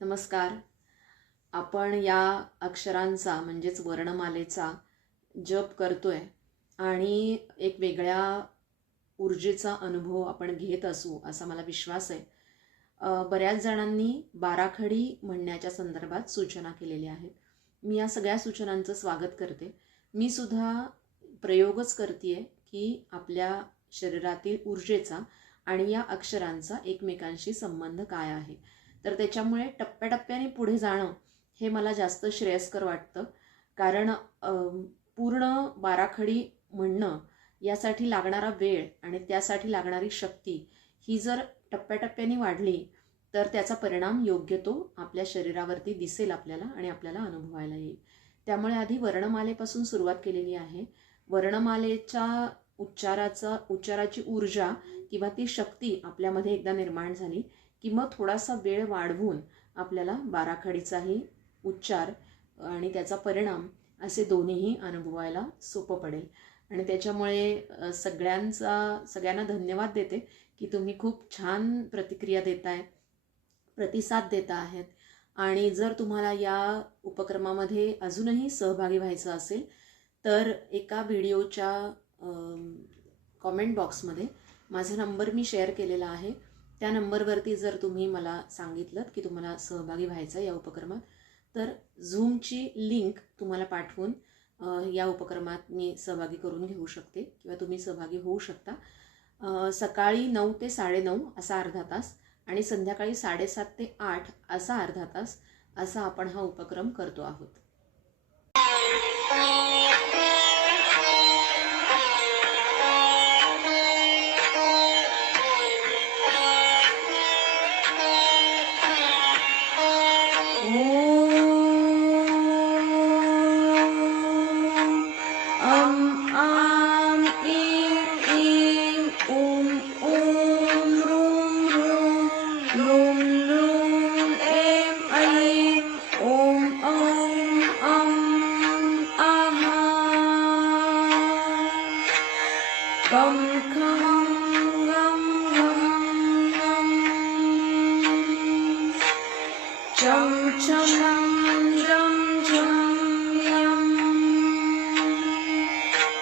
नमस्कार. आपण या अक्षरांचा म्हणजेच वर्णमालेचा जप करतोय आणि एक वेगळ्या ऊर्जेचा अनुभव आपण घेत असू असा मला विश्वास आहे. बऱ्याच जणांनी बाराखडी म्हणण्याच्या संदर्भात सूचना केलेल्या आहेत. मी या सगळ्या सूचनांचं स्वागत करते. मी सुद्धा प्रयोगच करतेय की आपल्या शरीरातील ऊर्जेचा आणि या अक्षरांचा एकमेकांशी संबंध काय आहे. तर त्याच्यामुळे टप्प्याटप्प्याने पुढे जाणं हे मला जास्त श्रेयस्कर वाटतं. कारण पूर्ण बाराखडी म्हणणं यासाठी लागणारा वेळ आणि त्यासाठी लागणारी शक्ती ही जर टप्प्याटप्प्याने वाढली तर त्याचा परिणाम योग्य तो आपल्या शरीरावरती दिसेल आपल्याला आणि आपल्याला अनुभवायला येईल. त्यामुळे आधी वर्णमालेपासून सुरुवात केलेली आहे. वर्णमालेच्या उच्चाराची ऊर्जा किंवा ती शक्ती आपल्यामध्ये एकदा निर्माण झाली की मग थोडासा वेळ वाढवून आपल्याला बाराखडीचाही उच्चार आणि त्याचा परिणाम असे दोन्हीही अनुभवायला सोपं पडेल. आणि त्याच्यामुळे सगळ्यांना धन्यवाद देते की तुम्ही खूप छान प्रतिक्रिया देताय, प्रतिसाद देता आहेत. आणि जर तुम्हाला या उपक्रमामध्ये अजूनही सहभागी व्हायचं असेल तर एका व्हिडिओच्या कॉमेंट बॉक्समध्ये माझा नंबर मी शेअर केलेला आहे. त्या नंबरवरती जर तुम्ही मला सांगितलं की तुम्हाला सहभागी व्हायचं या उपक्रमात तर झूमची लिंक तुम्हाला पाठवून या उपक्रमात मी सहभागी करून घेऊ शकते किंवा तुम्ही सहभागी होऊ शकता. सकाळी 9 ते 9:30 असा अर्धा तास आणि संध्याकाळी 7:30 ते 8 असा अर्धा तास असा आपण हा उपक्रम करतो आहोत.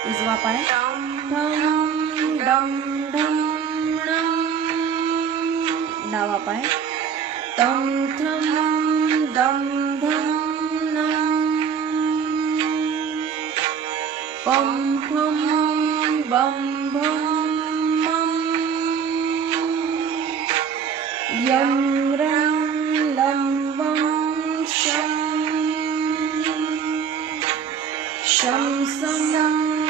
उजवा पाय डावा पाय पम फम बम भम यं रं लं वं शं शं सं